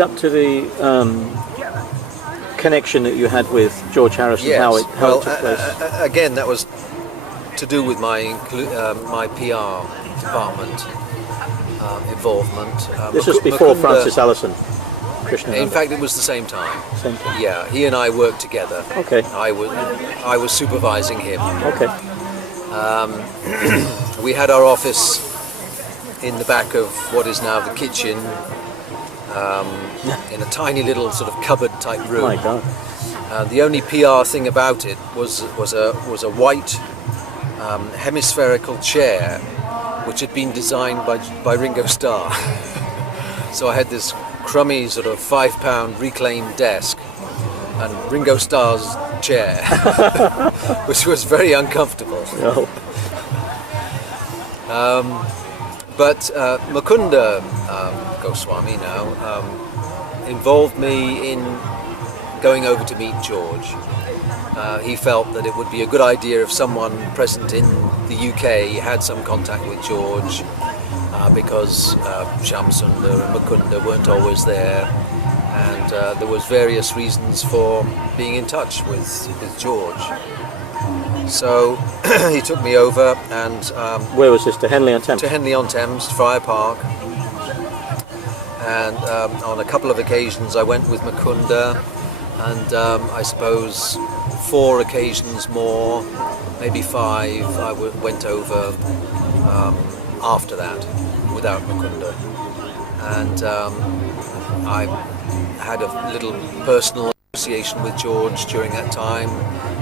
Up to the connection that you had with George Harrison, Yes. how it took place. Again, that was to do with my PR department involvement. This was before Francis Allison. Krishna. In fact, it was the same time. Same time. Yeah, he and I worked together. Okay. I was supervising him. Okay. We had our office in the back of what is now the kitchen, in a tiny little sort of cupboard type room. My God. The only PR thing about it was a white hemispherical chair, which had been designed by Ringo Starr. So I had this crummy sort of £5 reclaimed desk and Ringo Starr's chair, which was very uncomfortable. No. But Mukunda Goswami now involved me in going over to meet George. He felt that it would be a good idea if someone present in the UK had some contact with George, because Shamsundar and Mukunda weren't always there, and there was various reasons for being in touch with George. So he took me over, and where was this? To Henley-on-Thames? To Henley-on-Thames, Friar Park. And on a couple of occasions I went with Mukunda, and I suppose 4 occasions more, maybe 5, I went over after that without Mukunda. And I had a little personal association with George during that time,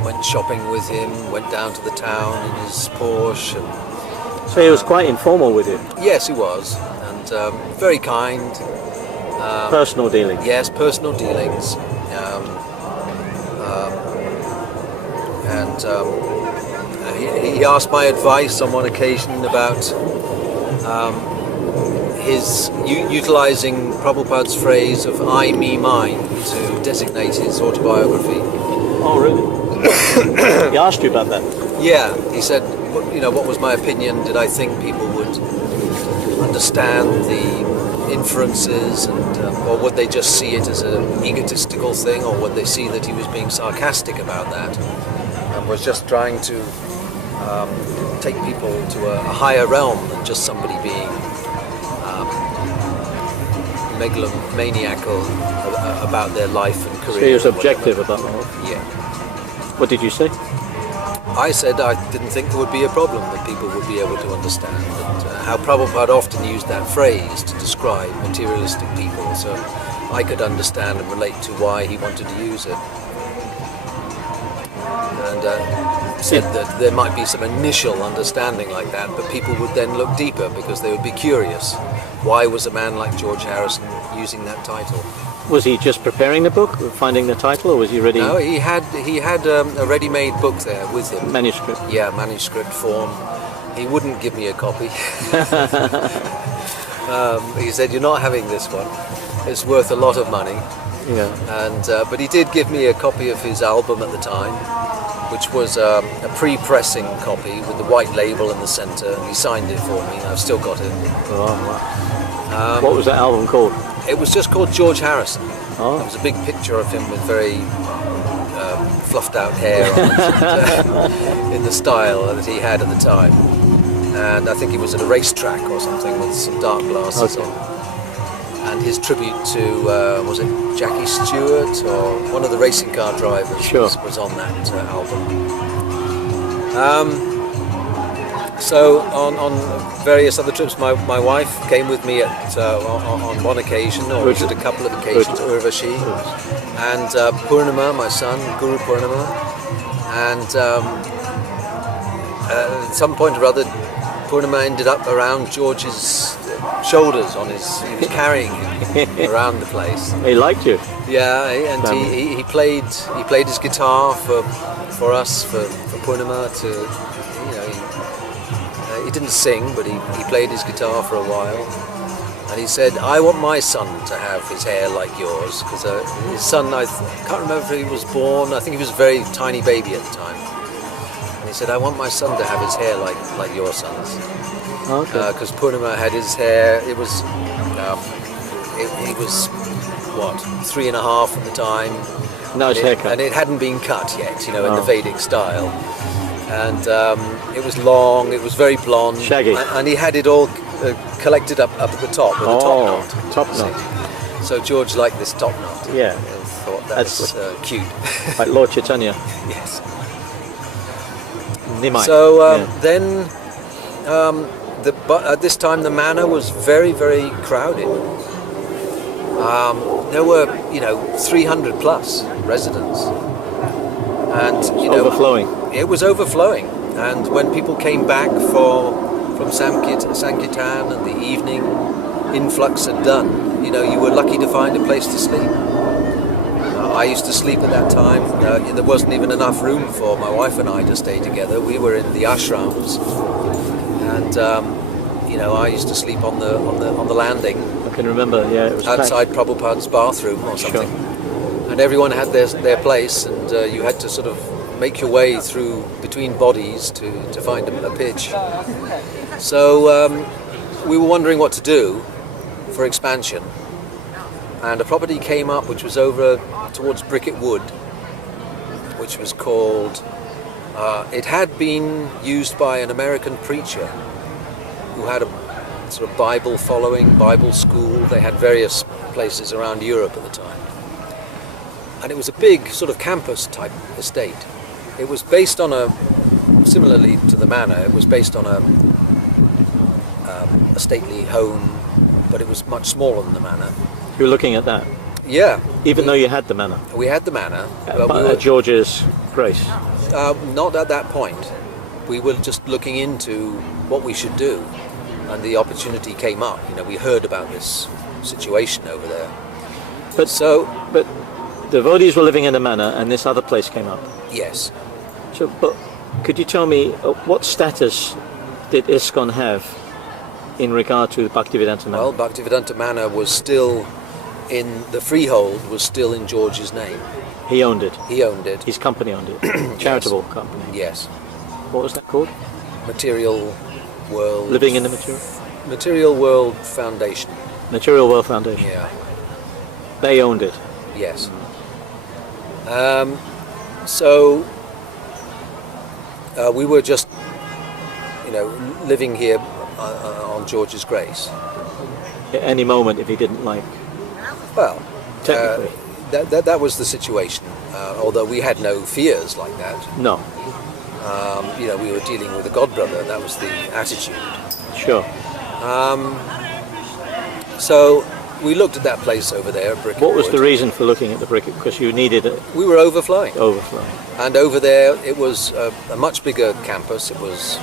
went shopping with him, went down to the town in his Porsche. And, so he was quite informal with you? Yes, he was, and very kind. Personal dealings? Yes, personal dealings. He asked my advice on one occasion about his utilising Prabhupada's phrase of "I, me, mine" to designate his autobiography. Oh, really? He asked you about that? Yeah, he said, what was my opinion? Did I think people would understand the inferences, and or would they just see it as an egotistical thing, or would they see that he was being sarcastic about that and was just trying to take people to a higher realm than just somebody being megalomaniacal about their life and career. So he was objective about the whole? Yeah. What did you say? I said I didn't think there would be a problem, that people would be able to understand, and how Prabhupada often used that phrase to describe materialistic people, so I could understand and relate to why he wanted to use it. And said that there might be some initial understanding like that, but people would then look deeper because they would be curious. Why was a man like George Harrison using that title? Was he just preparing the book, finding the title, or was he ready? No, he had a ready-made book there with him. Manuscript? Yeah, manuscript form. He wouldn't give me a copy. He said, "You're not having this one. It's worth a lot of money." Yeah. And but he did give me a copy of his album at the time, which was a pre-pressing copy with the white label in the centre. He signed it for me. I've still got it. Oh, wow. What was that album called? It was just called George Harrison. Oh. There was a big picture of him with very fluffed out hair on it, in the style that he had at the time. And I think he was at a racetrack or something with some dark glasses on. And his tribute to, was it Jackie Stewart or one of the racing car drivers? Sure. was on that album. So on various other trips, my wife came with me on one occasion, or was it a couple of occasions, Urvashi, and Purnima, my son, Guru Purnima, and at some point or other, Purnima ended up around George's shoulders he was carrying him around the place. He liked you? Yeah, and he played his guitar for us, for Purnima to, he didn't sing, but he played his guitar for a while. And he said, "I want my son to have his hair like yours," because his son, I can't remember if he was born, I think he was a very tiny baby at the time. And he said, "I want my son to have his hair like your son's." Okay. Because Purnima had his hair, it was what, 3.5 at the time. Nice haircut. And it hadn't been cut yet, in the Vedic style. And it was long, it was very blonde. Shaggy. And he had it all collected up at the top with a top knot. Top knot. So George liked this top knot. Yeah. And thought that's cute. Like Lord Chaitanya. Yes. Nimai. So then, at this time, the manor was very, very crowded. There were, 300 plus residents, and overflowing. It was overflowing. And when people came back from Sankirtan and the evening influx had done, you were lucky to find a place to sleep. I used to sleep at that time. There wasn't even enough room for my wife and I to stay together. We were in the ashrams, and I used to sleep on the landing. I can remember. Yeah, it was outside Prabhupada's bathroom or something. Sure. And everyone had their place, and you had to sort of make your way through between bodies to find a pitch. So we were wondering what to do for expansion, and a property came up which was over towards Bricket Wood, which was called, it had been used by an American preacher who had a sort of Bible following, Bible school. They had various places around Europe at the time. And it was a big sort of campus type estate. It was based on similarly to the manor, it was based on a stately home, but it was much smaller than the manor. You were looking at that? Yeah. Even though you had the manor? We had the manor. But we at George's grace? Not at that point. We were just looking into what we should do, and the opportunity came up. We heard about this situation over there. But devotees were living in the manor, and this other place came up? Yes. So, but could you tell me what status did ISKCON have in regard to Bhaktivedanta Manor? Well, Bhaktivedanta Manor was still the freehold was still in George's name. He owned it? He owned it. His company owned it? Charitable company? Yes. What was that called? Material World... Living in the Material? Material World Foundation. Material World Foundation? Yeah. They owned it? Yes. So we were just, living here on George's grace. At any moment, if he didn't like. Well, technically, that was the situation. Although we had no fears like that. No. We were dealing with a godbrother. That was the attitude. Sure. So we looked at that place over there, Bricket What was Wood. the reason for looking at the Bricket? Because you needed it. We were overflowing. Overflowing. And over there, it was a much bigger campus. It was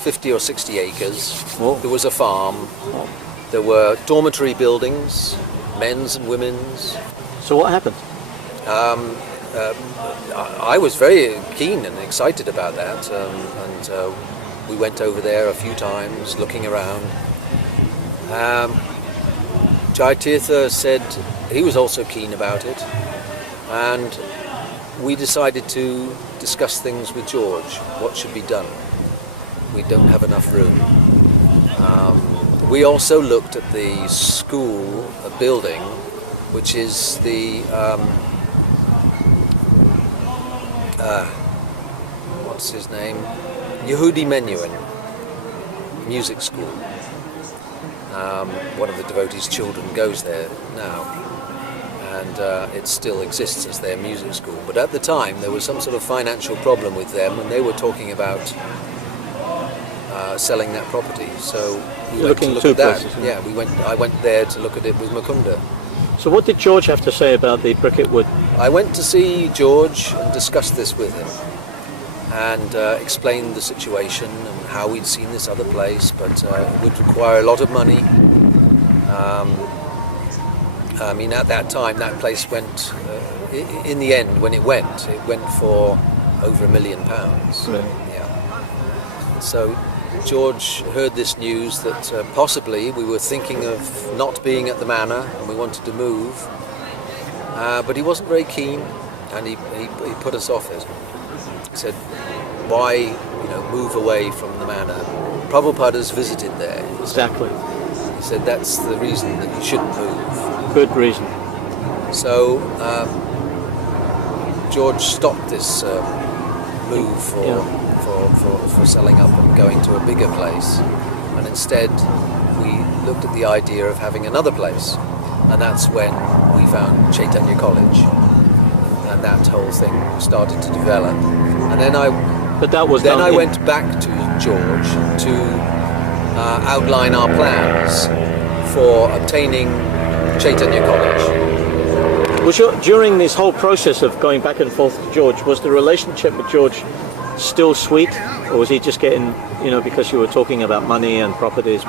50 or 60 acres. Oh. There was a farm. Oh. There were dormitory buildings, men's and women's. So what happened? I was very keen and excited about that, and we went over there a few times, looking around. Jai Tirtha said he was also keen about it, and we decided to discuss things with George. What should be done? We don't have enough room. We also looked at the school, a building, which is the what's his name? Yehudi Menuhin music school. One of the devotees' children goes there now, and it still exists as their music school. But at the time, there was some sort of financial problem with them, and they were talking about selling that property. So we went to look at that. Places, yeah, I went there to look at it with Mukunda. So what did George have to say about the Bricket Wood? I went to see George and discussed this with him, and explained the situation and how we'd seen this other place, but it would require a lot of money. At that time, that place went, in the end, when it went for over £1 million. Really? Yeah. So George heard this news that possibly we were thinking of not being at the manor and we wanted to move, but he wasn't very keen, and he put us off it. He said, why move away from the manor? Prabhupada's visited there. Exactly. He said that's the reason that you shouldn't move. Good reason. So George stopped this move for selling up and going to a bigger place, and instead we looked at the idea of having another place, and that's when we found Chaitanya College, and that whole thing started to develop. And then I went back to George to outline our plans for obtaining Chaitanya College. During this whole process of going back and forth to George, was the relationship with George still sweet, or was he just getting, because you were talking about money and properties,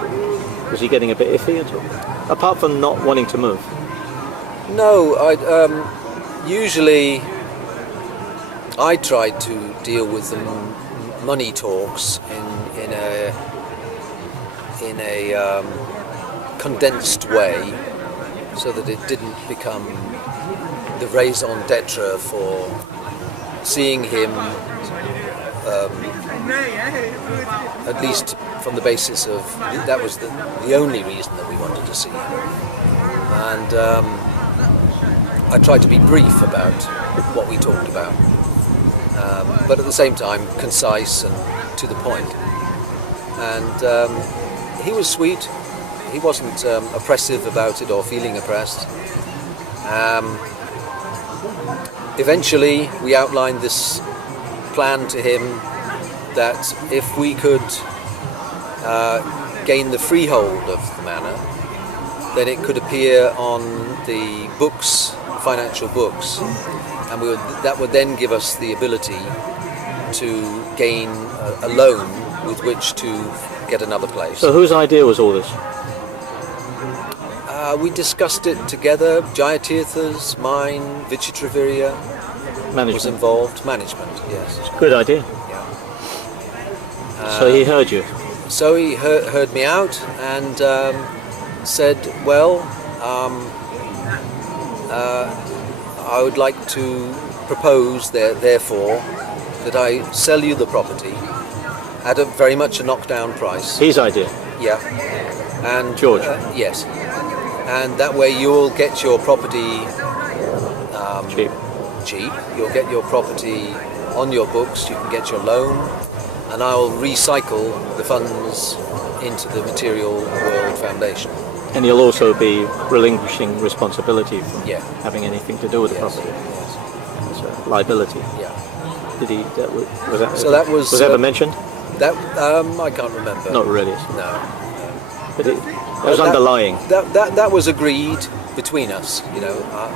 was he getting a bit iffy at all? Apart from not wanting to move? No, usually I tried to deal with the money talks in a condensed way, so that it didn't become the raison d'etre for seeing him, at least from the basis of that was the only reason that we wanted to see him. And I tried to be brief about what we talked about, but at the same time concise and to the point. And he was sweet. He wasn't oppressive about it or feeling oppressed. Eventually, we outlined this plan to him that if we could gain the freehold of the manor, then it could appear on the books, financial books, and that would then give us the ability to gain a loan with which to get another place. So whose idea was all this? We discussed it together. Jayatirtha's, mine, Vichitravirya was involved. Management, yes. Good idea. Yeah. So he heard you? So he heard me out and said, well, I would like to propose therefore that I sell you the property at very much a knockdown price. His idea? Yeah. And George? Yes. And that way you'll get your property cheap. You'll get your property on your books, you can get your loan, and I'll recycle the funds into the Material World Foundation. And you'll also be relinquishing responsibility from Yeah. having anything to do with the property. Yes. It's a liability. Yeah. Did he? So that was ever mentioned? That I can't remember. Not really. No. But it was underlying. That was agreed between us.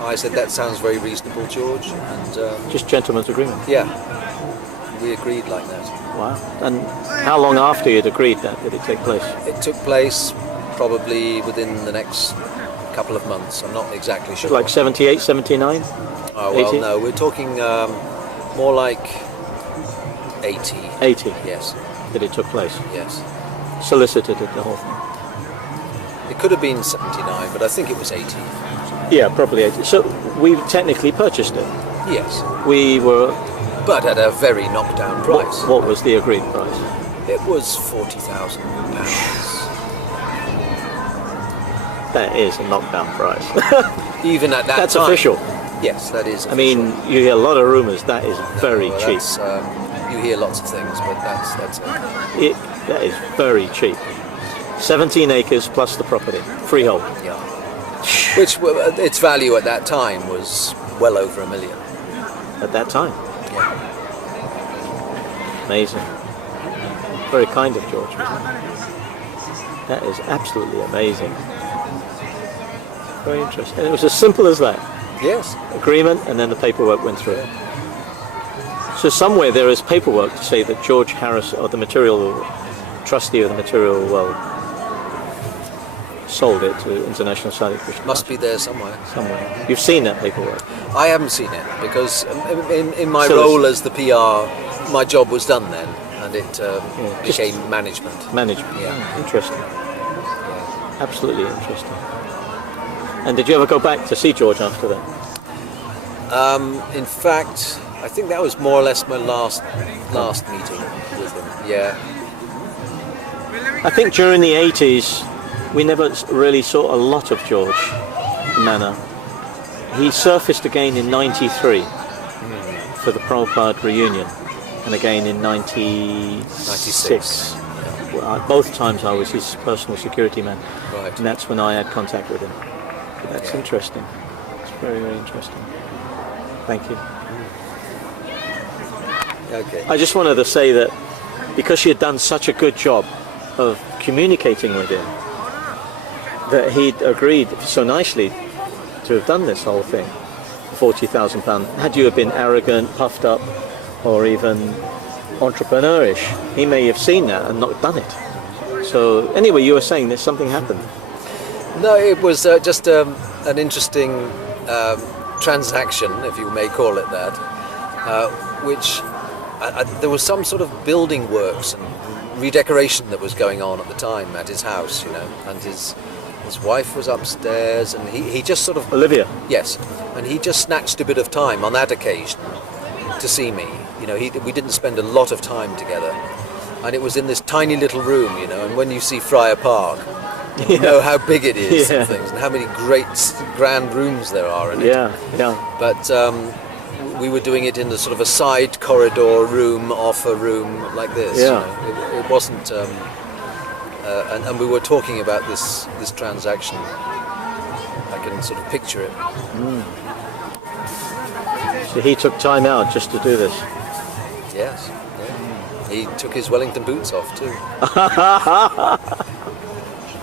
I said that sounds very reasonable, George, and Just gentleman's agreement. yeah, we agreed like that. Wow. And how long after you'd agreed that did it take place? It took place probably within the next couple of months. I'm not exactly sure. Like 78, 79? Oh well, 80? no, we're talking more like 80. 80 Yes, that it took place. yes. Solicited it, the whole thing. It could have been 79, but I think it was 80. Yeah, probably 80. So we technically purchased it. Yes, We were... but at a very knockdown price. What was the agreed price? It was £40,000. That is a knockdown price. Even at that That's time. official. Yes, that is official. I mean, you hear a lot of rumours. That is very Well, cheap. you hear lots of things, but that's it. That is very cheap. 17 acres plus the property, freehold. Yeah. Which its value at that time was well over $1 million. At that time. Yeah. Amazing. Very kind of George, wasn't it? That is absolutely amazing. Very interesting. And it was as simple as that. Yes. Agreement, and then the paperwork went through. So somewhere there is paperwork to say that George Harris, or the material trustee of the Material World, sold it to International Society of Christian Must be there somewhere. somewhere. You've seen that paperwork. I haven't seen it because in my role as the PR, my job was done then, and it became management. Management. Yeah. Interesting. Absolutely interesting. And did you ever go back to see George after that? In fact, I think that was more or less my last meeting with him. Yeah. I think during the 80s, we never really saw a lot of George Manor. he surfaced again in '93 for the Prabhupada reunion, and again in '96. Well, both times I was his personal security man, Right. and that's when I had contact with him. But that's interesting. It's very, very interesting. Thank you. Okay. I just wanted to say that because she had done such a good job of communicating with him, that he'd agreed so nicely to have done this whole thing for £40,000. Had you have been arrogant, puffed up, or even entrepreneurish, he may have seen that and not done it. So anyway, you were saying that something happened. No, it was just an interesting transaction, if you may call it that, which there was some sort of building works and redecoration that was going on at the time at his house, you know, and his wife was upstairs, and he just sort of... Olivia. Yes, and he just snatched a bit of time on that occasion to see me. You know, we didn't spend a lot of time together, and it was in this tiny little room, you know, and when you see Friar Park, you know how big it is and things, and how many great, grand rooms there are in it. Yeah. But we were doing it in the sort of a side corridor room off a room like this. Yeah. You know? It wasn't... and we were talking about this transaction. I can sort of picture it. So he took time out just to do this. Yes. Yeah. He took his Wellington boots off too.